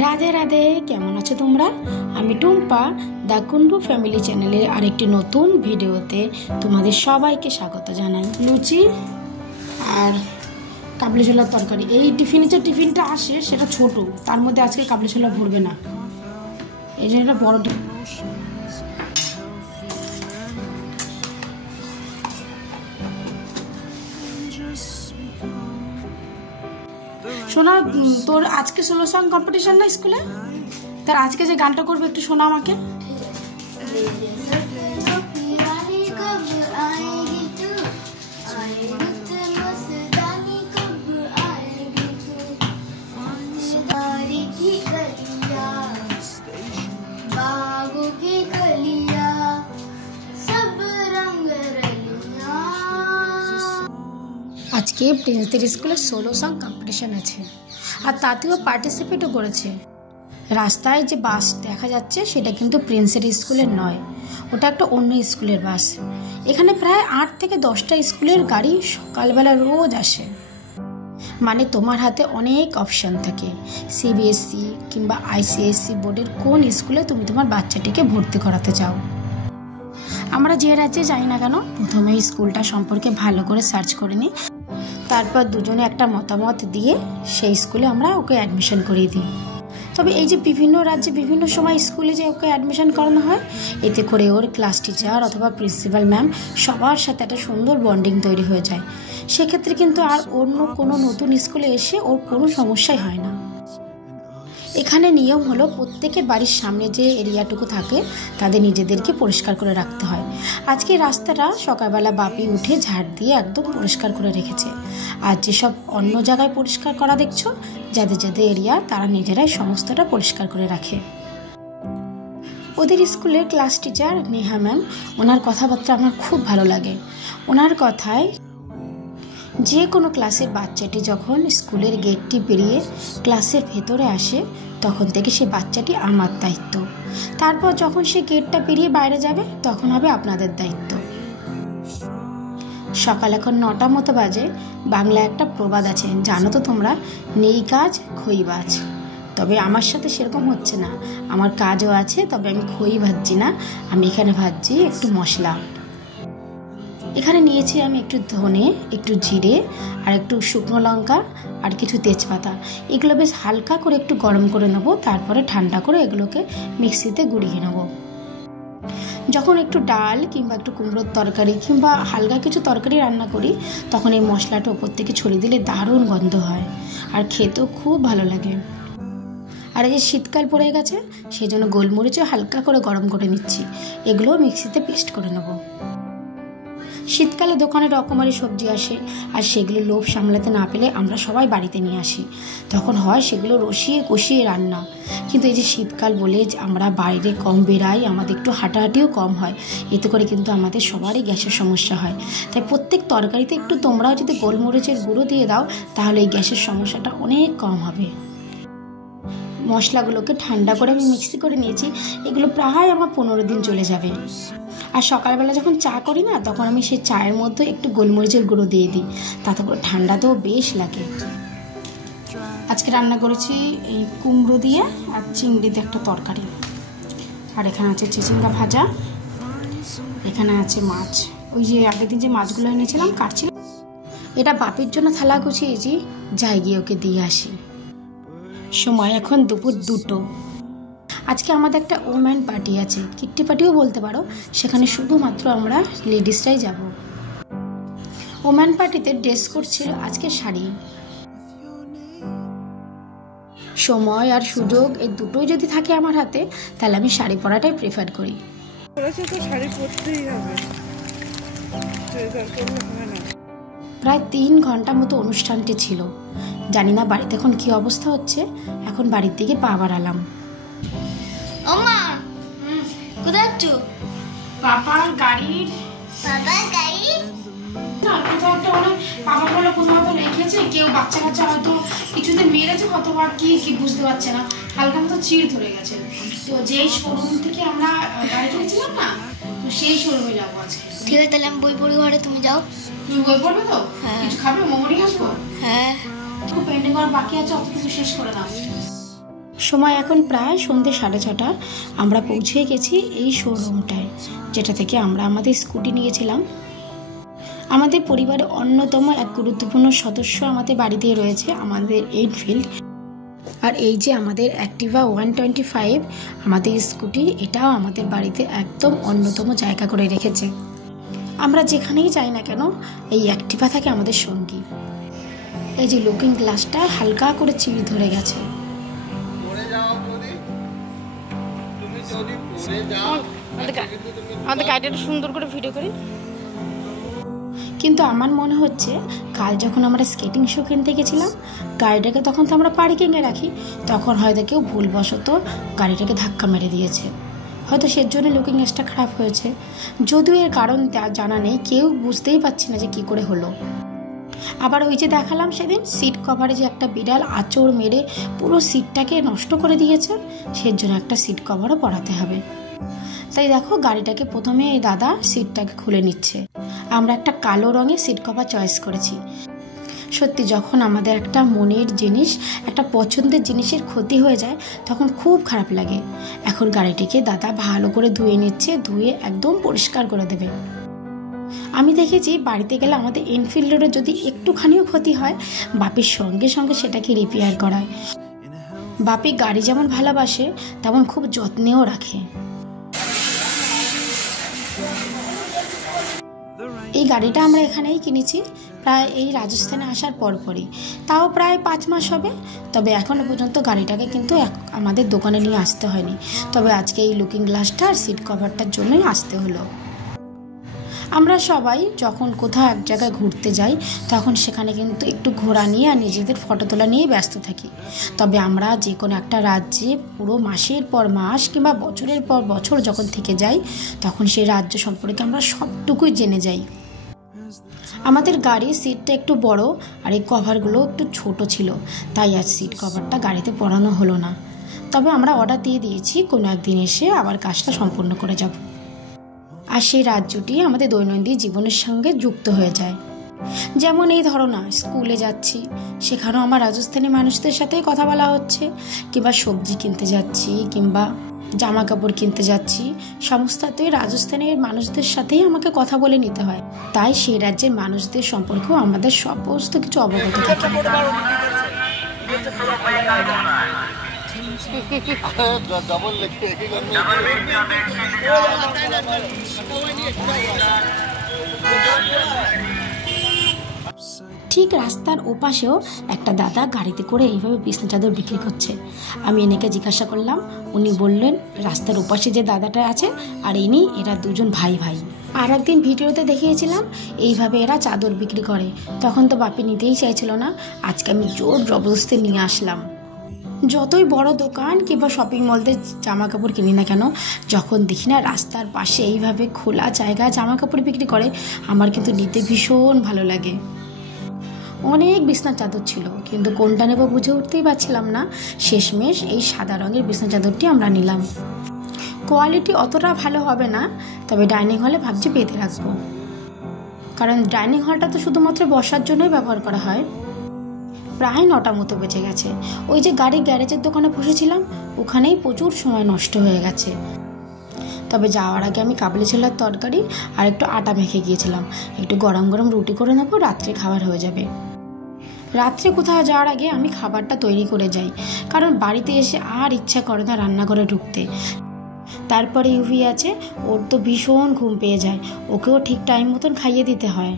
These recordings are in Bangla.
রাধে রাধে, কেমন আছো তোমরা? আমি টুম্পা, দ্য কুন্ডু ফ্যামিলি চ্যানেলের আরেকটি নতুন ভিডিওতে তোমাদের সবাইকে স্বাগত জানাই। লুচি আর কাবলি ছোলার তরকারি। এই টিফিনটা আসে সেটা ছোট, তার মধ্যে আজকে কাবলি ছোলা ভরবে না, এই জন্য এটা বড়। শোনা, তোর আজকে সোলো সং কম্পিটিশন না স্কুলে? তার আজকে যে গানটা করবে একটু শোনা আমাকে। আজকে প্রিন্সদের স্কুলে সোলো সং কম্পিটিশন আছে, আর তাতেও পার্টিসিপেটও করেছে। রাস্তায় যে বাস দেখা যাচ্ছে সেটা কিন্তু প্রিন্সের স্কুলের নয়, ওটা একটা অন্য স্কুলের বাস। এখানে প্রায় 8 থেকে 10টা স্কুলের গাড়ি সকালবেলা রোজ আসে। মানে তোমার হাতে অনেক অপশান থাকে, সিবিএসসি কিংবা আইসিএসসি বোর্ডের কোন স্কুলে তুমি তোমার বাচ্চাটিকে ভর্তি করাতে চাও। আমরা যে রাজ্যে যাই না কেন, প্রথমে স্কুলটা সম্পর্কে ভালো করে সার্চ করে নিই, তারপর দুজনে একটা মতামত দিয়ে সেই স্কুলে আমরা ওকে অ্যাডমিশন করিয়ে দিই। তবে এই যে বিভিন্ন রাজ্যে বিভিন্ন সময় স্কুলে যে ওকে অ্যাডমিশন করানো হয়, এতে করে ওর ক্লাস টিচার অথবা প্রিন্সিপাল ম্যাম সবার সাথে একটা সুন্দর বন্ডিং তৈরি হয়ে যায়। সেক্ষেত্রে কিন্তু আর অন্য কোনো নতুন স্কুলে এসে ওর কোনো সমস্যাই হয় না। এখানে নিয়ম হলো প্রত্যেকের বাড়ির সামনে যে এরিয়াটুকু থাকে তাদের নিজেদেরকে পরিষ্কার করে রাখতে হয়। আজকে রাস্তাটা সকালবেলা বাপি উঠে ঝাড় দিয়ে একদম পরিষ্কার করে রেখেছে। আর যেসব অন্য জায়গায় পরিষ্কার করা দেখছো, যাদের যাদের এরিয়া, তারা নিজেরাই সমস্তটা পরিষ্কার করে রাখে। ওদের স্কুলের ক্লাস টিচার নেহা ম্যাম, ওনার কথাবার্তা আমার খুব ভালো লাগে। ওনার কথায় যে কোনো ক্লাসের বাচ্চাটি যখন স্কুলের গেটটি পেরিয়ে ক্লাসের ভেতরে আসে, তখন থেকে সে বাচ্চাটি আমার দায়িত্ব। তারপর যখন সে গেটটা পেরিয়ে বাইরে যাবে, তখন হবে আপনাদের দায়িত্ব। সকাল এখন 9টা মতো বাজে। বাংলা একটা প্রবাদ আছে, জানো তো তোমরা, নেই কাজ খই বাজ। তবে আমার সাথে সেরকম হচ্ছে না, আমার কাজও আছে, তবে আমি খই ভাজছি না, আমি এখানে ভাজছি একটু মশলা। এখানে নিয়েছি আমি একটু ধনে, একটু জিরে, আর একটু শুকনো লঙ্কা, আর কিছু তেজপাতা। এগুলো বেশ হালকা করে একটু গরম করে নেব, তারপরে ঠান্ডা করে এগুলোকে মিক্সিতে গুঁড়িয়ে নেব। যখন একটু ডাল কিংবা একটু কুমড়োর তরকারি কিংবা হালকা কিছু তরকারি রান্না করি, তখন এই মশলাটা ওপর থেকে ছড়িয়ে দিলে দারুণ গন্ধ হয়, আর খেতেও খুব ভালো লাগে। আর এই যে শীতকাল পড়ে গেছে, সেই জন্য গোলমরিচও হালকা করে গরম করে নিচ্ছি। এগুলো মিক্সিতে পেস্ট করে নেব। শীতকালে দোকানে রকমারি সবজি আসে, আর সেগুলো লোভ সামলাতে না পেলে আমরা সবাই বাড়িতে নিয়ে আসি। তখন হয় সেগুলো রসিয়ে কষিয়ে রান্না। কিন্তু এই যে শীতকাল বলে আমরা বাইরে কম বেরাই, আমাদের একটু হাঁটাহাঁটিও কম হয়, এতে করে কিন্তু আমাদের সবারই গ্যাসের সমস্যা হয়। তাই প্রত্যেক তরকারিতে একটু তোমরাও যদি গোলমরিচের গুঁড়ো দিয়ে দাও, তাহলে এই গ্যাসের সমস্যাটা অনেক কম হবে। মশলাগুলোকে ঠান্ডা করে আমি মিক্সি করে নিয়েছি। এগুলো প্রায় আমার 15 দিন চলে যাবে। আর সকালবেলা যখন চা করি না, তখন আমি সেই চায়ের মধ্যে একটু গোলমরিচের গুঁড়ো দিয়ে দিই, তাতে করে ঠান্ডাতেও বেশ লাগে। আজকে রান্না করেছি এই কুমড়ো দিয়ে আর চিংড়িতে একটা তরকারি, আর এখানে আছে চিচিঙ্গা ভাজা, এখানে আছে মাছ। ওই যে আগের দিন যে মাছগুলো এনেছিলাম কাটছিলাম। এটা বাপির জন্য থালা গুছিয়েছি, যাই গিয়ে ওকে দিয়ে আসি। সময় এখন দুপুর 2টো। আজকে আমাদের একটা ওম্যান পার্টি আছে, কিট্টি পার্টিও বলতে পারো। সেখানে শুধুমাত্র আমরা লেডিসরাই যাব। ওম্যান পার্টিতে ড্রেস কোড ছিল আজকে শাড়ি। সময় আর সুযোগ এই দুটোই যদি থাকে আমার হাতে, তাহলে আমি শাড়ি পরাটাই প্রেফার করি। প্রায় 3 ঘন্টা মতো অনুষ্ঠানটি ছিল। জানি না বাড়িতে এখন কি অবস্থা হচ্ছে। এখন বাড়ির দিকে পা বাড়ালাম। কোথায় যাচ্ছ? পাপার গাড়ির পাপা বলে কোথাও রেখেছে, কেউ বাচ্চা কাচ্চা হয়তো কিছুতে মেরেছে, কতবার কি বুঝতে পারছে না, হালকা মতো চিড় ধরে গেছে। তো যেই শোরুম থেকে আমরা গাড়ি কিনেছিলাম না, তো সেই শোরুমে যাবো আজকে। ঠিক আছে, তাহলে আমি বই পড়ি ঘরে, তুমি যাও। তুমি বই পড়বে তো? কিছু খাবে? মোমো নিয়ে আসবো? হ্যাঁ। খুব পেন্ডিং করার বাকি আছে, অতটুকু শেষ করে দাও। সময় এখন প্রায় সন্ধ্যে 6:30। আমরা পৌঁছে গেছি এই শোরুমটায়, যেটা থেকে আমরা আমাদের স্কুটি নিয়েছিলাম। আমাদের পরিবারের অন্যতম এক গুরুত্বপূর্ণ সদস্য আমাদের বাড়িতে রয়েছে, আমাদের এনফিল্ড। আর এই যে আমাদের অ্যাক্টিভা 125 আমাদের স্কুটি, এটাও আমাদের বাড়িতে একদম অন্যতম জায়গা করে রেখেছে। আমরা যেখানেই যাই না কেন এই অ্যাক্টিভা থাকে আমাদের সঙ্গী। এই যে লুকিং গ্লাসটা হালকা করে চিড় ধরে গেছে। আমাদের গাড়িটা সুন্দর করে ভিডিও করি। কিন্তু আমার মনে হচ্ছে কাল যখন আমরা স্কেটিং শো কিনতে গেছিলাম, গাড়িটাকে তখন তো আমরা পার্কিংয়ে রাখি, তখন হয়তো কেউ ভুলবশত গাড়িটাকে ধাক্কা মেরে দিয়েছে, হয়তো সের জন্য লুকিং গ্লাসটা খারাপ হয়েছে। যদিও এর কারণ জানা নেই, কেউ বুঝতেই পারছি না যে কী করে হলো। আবার ওই যে দেখালাম সেদিন সিট কভারে যে একটা বিড়াল আঁচড় মেরে পুরো সিটটাকে নষ্ট করে দিয়েছে, সের জন্য একটা সিট কভারও পরাতে হবে। তাই দেখো গাড়িটাকে প্রথমে এই দাদা সিটটাকে খুলে নিচ্ছে। আমরা একটা কালো রঙের সিট কভার চয়েস করেছি। সত্যি যখন আমাদের একটা মনের জিনিস, একটা পছন্দের জিনিসের ক্ষতি হয়ে যায় তখন খুব খারাপ লাগে। এখন গাড়িটিকে দাদা ভালো করে ধুয়ে নিচ্ছে, ধুয়ে একদম পরিষ্কার করে দেবে। আমি দেখেছি বাড়িতে গেলে আমাদের এনফিল্ডেরও যদি একটুখানিও ক্ষতি হয়, বাপির সঙ্গে সঙ্গে সেটাকে রিপেয়ার করায়। বাপি গাড়ি যেমন ভালোবাসে তেমন খুব যত্নেও রাখে। এই গাড়িটা আমরা এখানেই কিনেছি, প্রায় এই রাজস্থানে আসার পরপরই, তাও প্রায় 5 মাস হবে। তবে এখনও পর্যন্ত গাড়িটাকে কিন্তু আমাদের দোকানে নিয়ে আসতে হয়নি, তবে আজকে এই লুকিং গ্লাসটা আর সিট কভারটার জন্যই আসতে হলো। আমরা সবাই যখন কোথাও এক জায়গায় ঘুরতে যাই তখন সেখানে কিন্তু একটু ঘোরা নিয়ে আর নিজেদের ফটো তোলা নিয়ে ব্যস্ত থাকি। তবে আমরা যে কোনো একটা রাজ্যে পুরো মাসের পর মাস কিংবা বছরের পর বছর যখন থেকে যাই, তখন সেই রাজ্য সম্পর্কে আমরা সবটুকুই জেনে যাই। আমাদের গাড়ির সিটটা একটু বড় আর এই কভারগুলো একটু ছোট ছিল, তাই আজ সিট কভারটা গাড়িতে পরানো হলো না। তবে আমরা অর্ডার দিয়ে দিয়েছি, কোনো একদিন এসে আবার কাজটা সম্পূর্ণ করে যাব। আর সেই রাজ্যটি আমাদের দৈনন্দিন জীবনের সঙ্গে যুক্ত হয়ে যায়। যেমন এই ধরো না, স্কুলে যাচ্ছি, সেখানেও আমার রাজস্থানী মানুষদের সাথেই কথা বলা হচ্ছে, কিংবা সবজি কিনতে যাচ্ছি কিংবা জামা কাপড় কিনতে যাচ্ছি, সমস্ততেই রাজস্থানের মানুষদের সাথেই আমাকে কথা বলে নিতে হয়। তাই সেই রাজ্যের মানুষদের সম্পর্কেও আমাদের সমস্ত কিছু অবগত থাকে। ঠিক রাস্তার ওপাশেও একটা দাদা গাড়িতে করে এইভাবে বিছনা চাদর বিক্রি করছে। আমি এনেকে জিজ্ঞাসা করলাম, উনি বললেন রাস্তার ওপাশে যে দাদাটা আছে আর এরা দুজন ভাই ভাই। আর একদিন ভিডিওতে দেখিয়েছিলাম এইভাবে এরা চাদর বিক্রি করে, তখন তো বাপি নিতেই চাইছিল না। আজকে আমি জোর জবরদস্তি নিয়ে আসলাম। যতই বড় দোকান কিংবা শপিং মলতে জামা কাপড় কিনি না কেন, যখন দেখি না রাস্তার পাশে এইভাবে খোলা জায়গা জামা কাপড় বিক্রি করে, আমার কিন্তু নিতে ভীষণ ভালো লাগে। অনেক বিছনা চাদর ছিল, কিন্তু কোনটা নেব বুঝে উঠতেই পারছিলাম না। শেষমেশ এই সাদা রঙের বিছনা চাদরটি আমরা নিলাম। কোয়ালিটি অতটা ভালো হবে না, তবে ডাইনিং হলে ভাবছি পেতে রাখবো, কারণ ডাইনিং হলটা তো শুধুমাত্র বসার জন্যই ব্যবহার করা হয়। প্রায় 9টা মতো বেজে গেছে। ওই যে গাড়ির গ্যারেজের দোকানে বসেছিলাম, ওখানেই প্রচুর সময় নষ্ট হয়ে গেছে। তবে যাওয়ার আগে আমি কাবলি ছোলার তরকারি আর একটু আটা মেখে গিয়েছিলাম, একটু গরম গরম রুটি করে নেবো, রাত্রে খাবার হয়ে যাবে। রাত্রে কোথাও যাওয়ার আগে আমি খাবারটা তৈরি করে যাই, কারণ বাড়িতে এসে আর ইচ্ছা করে না রান্নাঘরে ঢুকতে। তারপরে ইউভি আছে, ওর তো ভীষণ ঘুম পেয়ে যায়, ওকেও ঠিক টাইম মতন খাইয়ে দিতে হয়।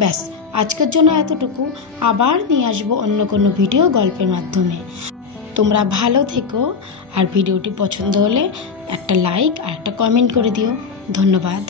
ব্যাস, আজকের জন্য এতটুকু। আবার নিয়ে আসবো অন্য কোনো ভিডিও গল্পের মাধ্যমে। তোমরা ভালো থেকো, আর ভিডিওটি পছন্দ হলে একটা লাইক আর একটা কমেন্ট করে দিও। ধন্যবাদ।